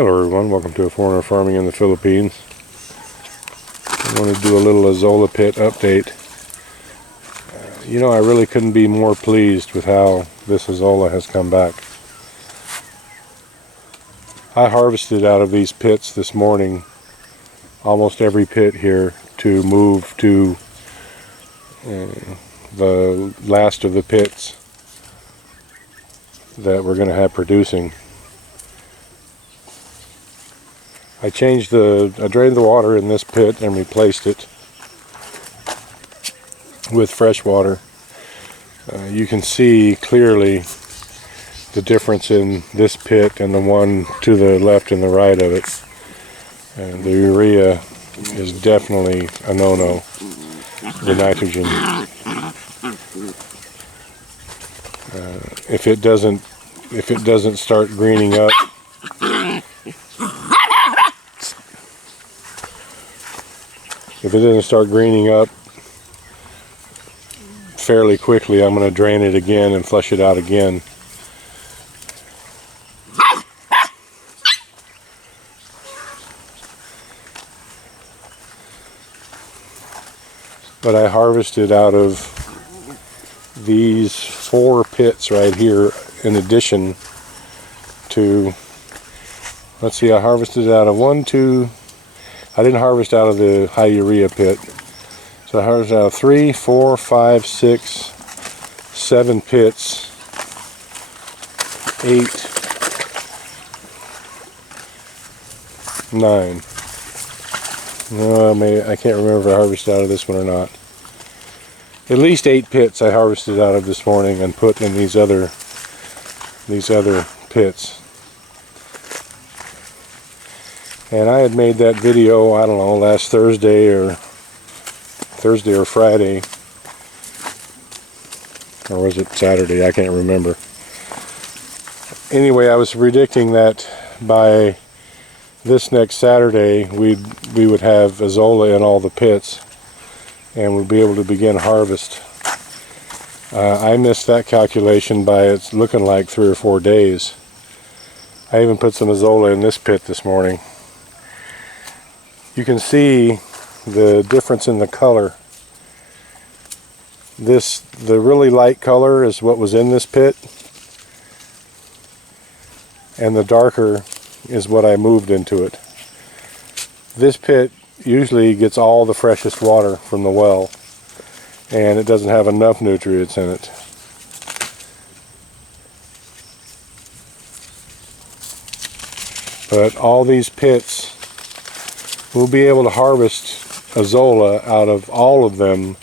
Hello everyone, welcome to A Foreigner Farming in the Philippines. I want to do a little Azolla pit update. I really couldn't be more pleased with how this Azolla has come back. I harvested out of these pits this morning, almost every pit here, to move to the last of the pits that we're going to have producing. I drained the water in this pit and replaced it with fresh water. You can see clearly the difference in this pit and the one to the left and the right of it. The urea is definitely a no-no. The nitrogen. If it doesn't start greening up, fairly quickly, I'm going to drain it again and flush it out again. But I harvested out of these 4 pits right here, in addition to, let's see, I harvested out of 1, 2, I didn't harvest out of the high urea pit. So I harvested out of 3, 4, 5, 6, 7 pits, 8, 9. I can't remember if I harvested out of this one or not. At least 8 pits I harvested out of this morning and put in these other pits. And I had made that video, I don't know, last Thursday or Friday, or was it Saturday? I can't remember. Anyway, I was predicting that by this next Saturday we would have Azolla in all the pits and we'd be able to begin harvest. I missed that calculation by it's looking like 3 or 4 days. I even put some Azolla in this pit this morning. You can see the difference in the color. The really light color is what was in this pit, and the darker is what I moved into it. This pit usually gets all the freshest water from the well, and it doesn't have enough nutrients in it. But all these pits, we'll be able to harvest Azolla out of all of them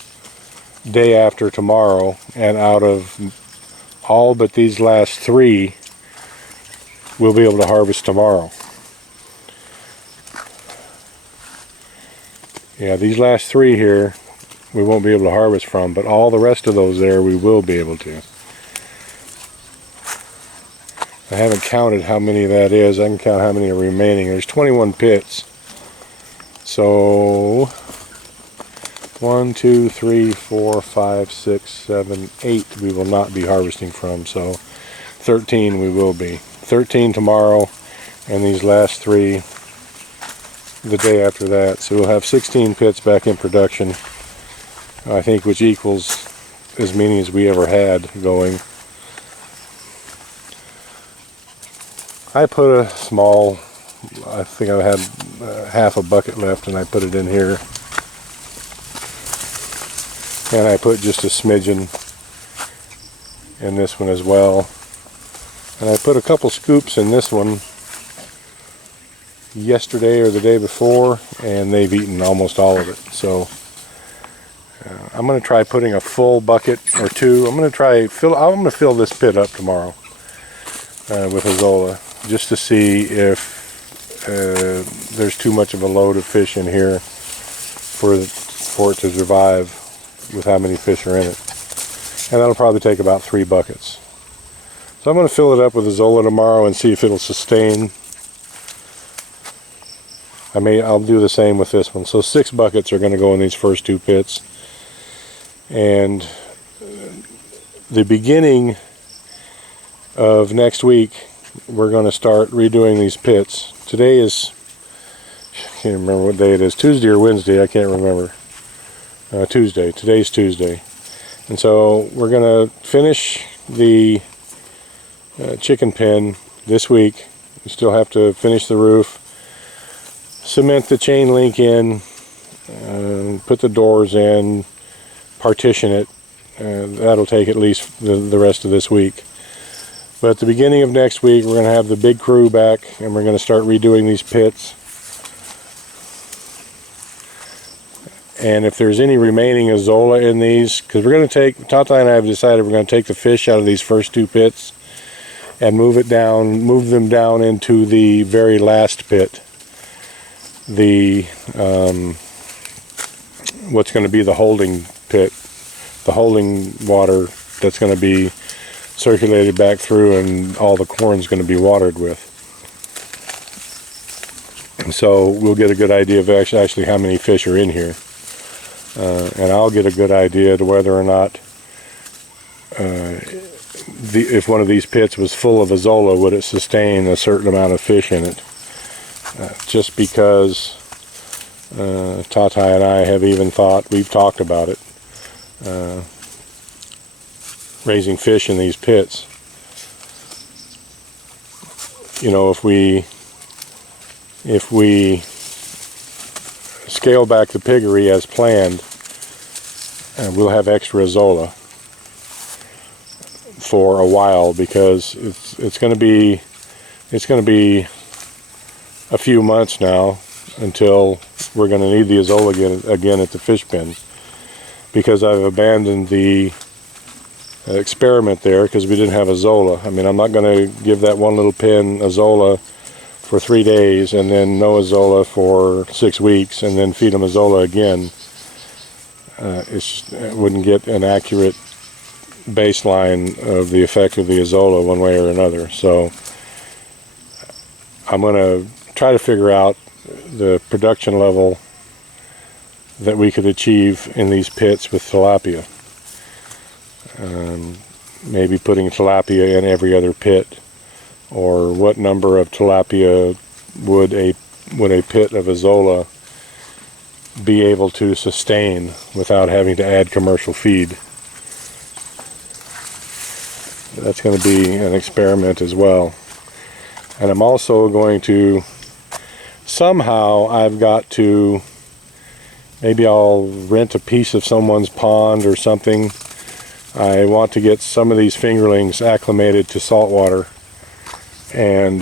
day after tomorrow, and out of all but these last 3 we'll be able to harvest tomorrow. Yeah, these last 3 here we won't be able to harvest from, but all the rest of those there we will be able to. I haven't counted how many that is. I can count how many are remaining. There's 21 pits. So 1, 2, 3, 4, 5, 6, 7, 8 we will not be harvesting from. So 13 we will be. 13 tomorrow, and these last 3 the day after that. So we'll have 16 pits back in production, I think, which equals as many as we ever had going. I put a small, I think I had half a bucket left, and I put it in here. And I put just a smidgen in this one as well. And I put a couple scoops in this one yesterday or the day before, and they've eaten almost all of it. So I'm going to try putting a full bucket or 2. I'm going to fill this pit up tomorrow with Azolla, just to see if there's too much of a load of fish in here for it to survive with how many fish are in it. And that'll probably take about 3 buckets. So I'm going to fill it up with Azolla tomorrow and see if it'll sustain. I'll do the same with this one. So 6 buckets are going to go in these first 2 pits. And the beginning of next week we're going to start redoing these pits. Today is, I can't remember what day it is, Tuesday or Wednesday, I can't remember. Tuesday. Today's Tuesday. And so we're going to finish the chicken pen this week. We still have to finish the roof, cement the chain link in, put the doors in, partition it. That'll take at least the rest of this week. But at the beginning of next week, we're going to have the big crew back, and we're going to start redoing these pits. And if there's any remaining Azolla in these, because we're going to take, Tata and I have decided we're going to take the fish out of these first two pits and move them down into the very last pit. The what's going to be the holding pit, the holding water that's going to be circulated back through, and all the corn's going to be watered with. And so we'll get a good idea of actually how many fish are in here. And I'll get a good idea to whether or not if one of these pits was full of Azolla, would it sustain a certain amount of fish in it. Just because Tata and I have even thought, we've talked about it, raising fish in these pits. You know, if we scale back the piggery as planned, we'll have extra Azolla for a while, because it's going to be a few months now until we're going to need the Azolla again at the fish pen, because I've abandoned the experiment there because we didn't have Azolla. I mean, I'm not going to give that one little pen Azolla for 3 days and then no Azolla for 6 weeks and then feed them Azolla again. It wouldn't get an accurate baseline of the effect of the Azolla one way or another. So I'm going to try to figure out the production level that we could achieve in these pits with tilapia. Maybe putting tilapia in every other pit, or what number of tilapia would a pit of Azolla be able to sustain without having to add commercial feed. That's going to be an experiment as well. And I'm also going to, somehow I've got to, maybe I'll rent a piece of someone's pond or something. I want to get some of these fingerlings acclimated to salt water and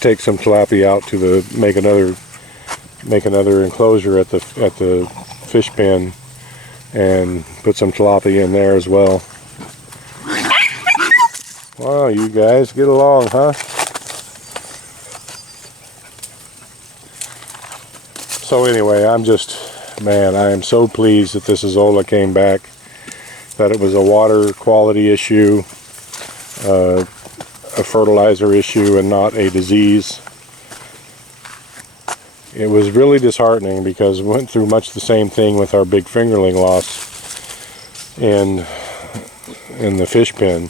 take some tilapia out to make another enclosure at the fish pen and put some tilapia in there as well. Wow, you guys get along, huh? So anyway, I am so pleased that this Azolla came back, that it was a water quality issue, a fertilizer issue, and not a disease. It was really disheartening because we went through much the same thing with our big fingerling loss in the fish pen,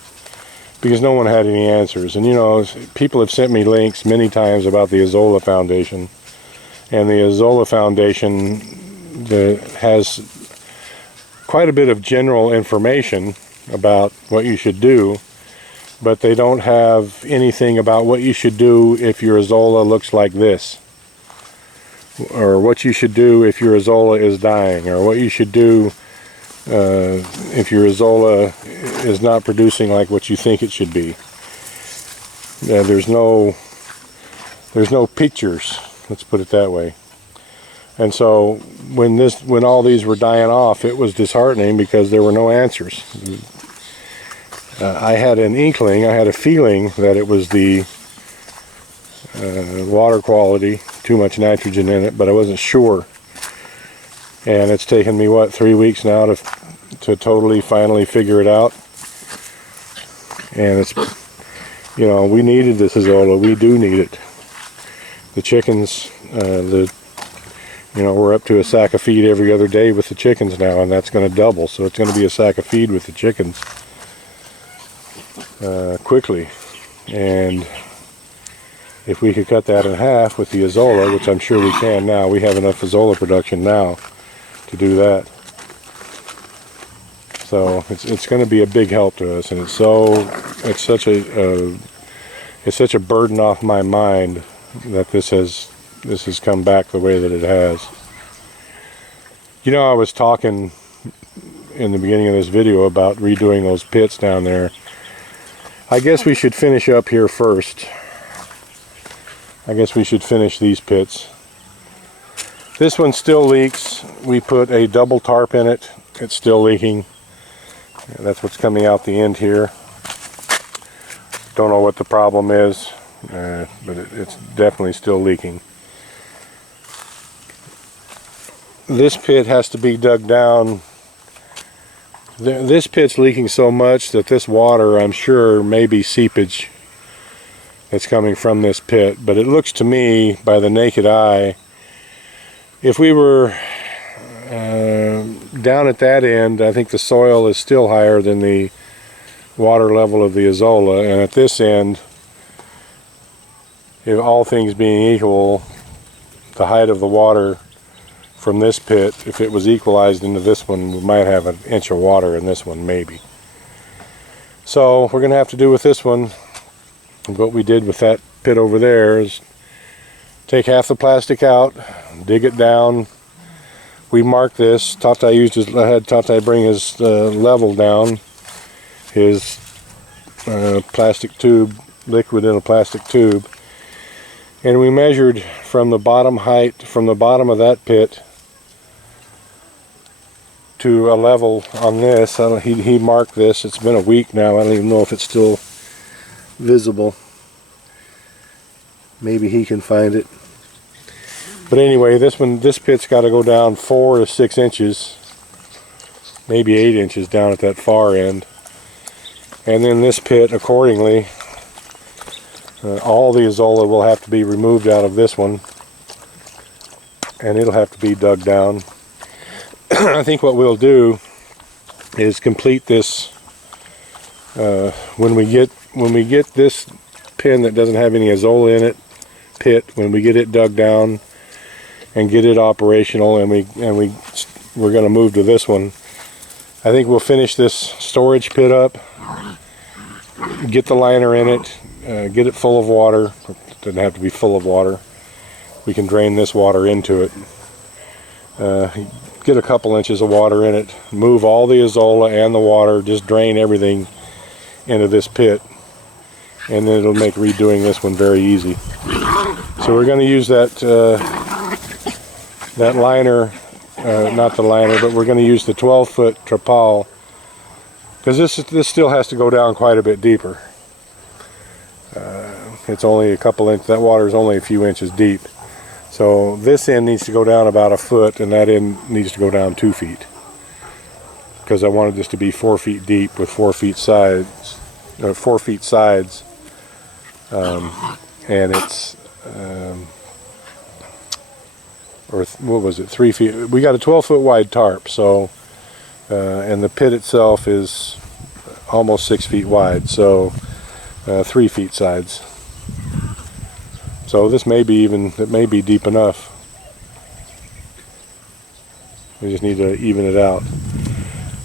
because no one had any answers. And you know, people have sent me links many times about the Azolla Foundation, and the Azolla Foundation has quite a bit of general information about what you should do, but they don't have anything about what you should do if your Azolla looks like this, or what you should do if your Azolla is dying, or what you should do if your Azolla is not producing like what you think it should be. There's no pictures, let's put it that way. And so when all these were dying off, it was disheartening because there were no answers. I had an inkling, I had a feeling that it was the water quality, too much nitrogen in it, but I wasn't sure. And it's taken me, what, 3 weeks now to totally finally figure it out. And it's, you know, we needed this Azolla, we do need it. The chickens, we're up to a sack of feed every other day with the chickens now, and that's going to double, so it's going to be a sack of feed with the chickens. quickly. And if we could cut that in half with the Azolla, which I'm sure we can now, we have enough Azolla production now to do that. So it's going to be a big help to us, and it's such a burden off my mind that this has come back the way that it has. You know, I was talking in the beginning of this video about redoing those pits down there. I guess we should finish up here first. I guess we should finish these pits. This one still leaks. We put a double tarp in it. It's still leaking. That's what's coming out the end here. Don't know what the problem is, but it's definitely still leaking. This pit has to be dug down. This pit's leaking so much that this water, I'm sure, may be seepage that's coming from this pit. But it looks to me, by the naked eye, if we were down at that end, I think the soil is still higher than the water level of the Azolla, and at this end, if all things being equal, the height of the water from this pit, if it was equalized into this one, we might have an inch of water in this one, maybe. So we're going to have to do with this one what we did with that pit over there, is take half the plastic out, dig it down. We marked this. Tata had Tata bring his level down, his plastic tube, liquid in a plastic tube, and we measured from the bottom height, from the bottom of that pit to a level on this. He marked this. It's been a week now. I don't even know if it's still visible. Maybe he can find it. But anyway, this pit's got to go down 4 to 6 inches, maybe 8 inches down at that far end. And then this pit, accordingly, all the Azolla will have to be removed out of this one, and it'll have to be dug down. I think what we'll do is complete this when we get this pin that doesn't have any Azolla in it, when we get it dug down and get it operational, and we're going to move to this one. I think we'll finish this storage pit up, get the liner in it, get it full of water. It doesn't have to be full of water. We can drain this water into it. Get a couple inches of water in it, move all the Azolla and the water, just drain everything into this pit, and then it'll make redoing this one very easy. So we're going to use that liner, not the liner, but we're going to use the 12-foot trapal, because this still has to go down quite a bit deeper. It's only a couple inches, that water is only a few inches deep. So this end needs to go down about a foot, and that end needs to go down 2 feet. Because I wanted this to be 4 feet deep with 4 feet sides, and it's what was it, 3 feet. We got a 12-foot wide tarp, so and the pit itself is almost 6 feet wide, so 3 feet sides. So this may be it may be deep enough. We just need to even it out.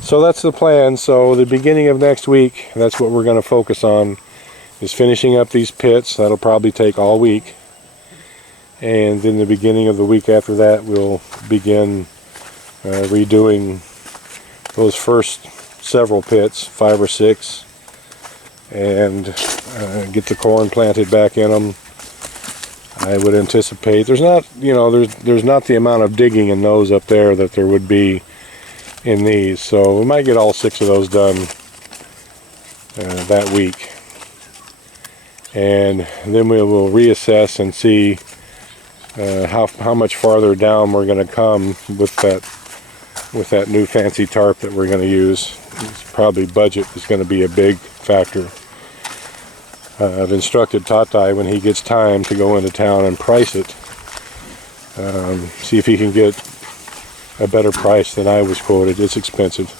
So that's the plan. So the beginning of next week, that's what we're going to focus on, is finishing up these pits. That'll probably take all week. And then the beginning of the week after that, we'll begin redoing those first several pits, 5 or 6, and get the corn planted back in them. I would anticipate there's not the amount of digging in those up there that there would be in these, so we might get all 6 of those done that week, and then we will reassess and see how much farther down we're going to come with that new fancy tarp that we're going to use. Probably budget is going to be a big factor. I've instructed Tata, when he gets time, to go into town and price it. See if he can get a better price than I was quoted. It's expensive.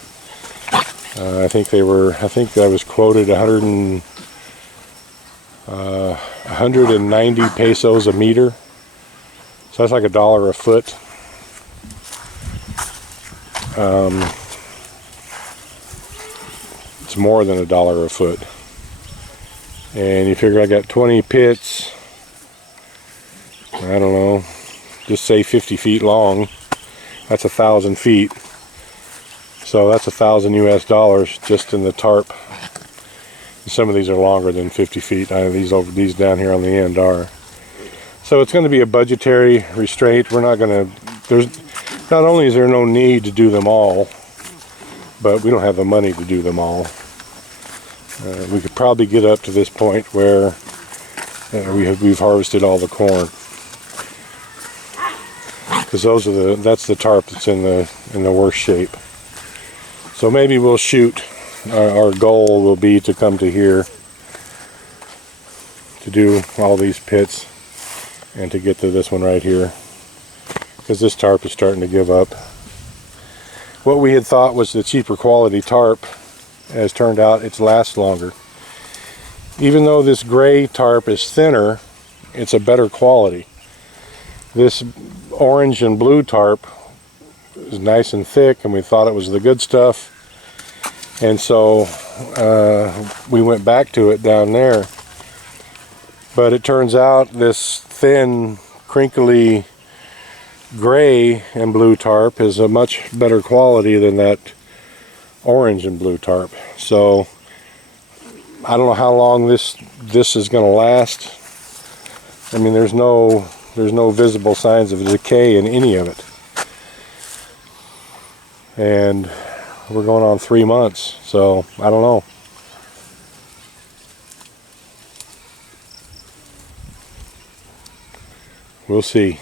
I think I was quoted 190 pesos a meter. So that's like $1 a foot. It's more than $1 a foot. And you figure I got 20 pits, I don't know, just say 50 feet long. That's 1,000 feet. So that's $1,000 US just in the tarp. Some of these are longer than 50 feet. These down here on the end are. So it's going to be a budgetary restraint. We're not going to, not only is there no need to do them all, but we don't have the money to do them all. We could probably get up to this point where we've harvested all the corn, because that's the tarp that's in the worst shape. So maybe we'll shoot. Our goal will be to come to here to do all these pits and to get to this one right here, because this tarp is starting to give up. What we had thought was the cheaper quality tarp, as turned out, it lasts longer. Even though this gray tarp is thinner, it's a better quality. This orange and blue tarp is nice and thick, and we thought it was the good stuff. And so we went back to it down there. But it turns out this thin, crinkly gray and blue tarp is a much better quality than that orange and blue tarp. So I don't know how long this is going to last. I mean, there's no visible signs of decay in any of it. And we're going on 3 months, so I don't know. We'll see.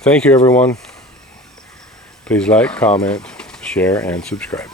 Thank you, everyone. Please like, comment, share, and subscribe.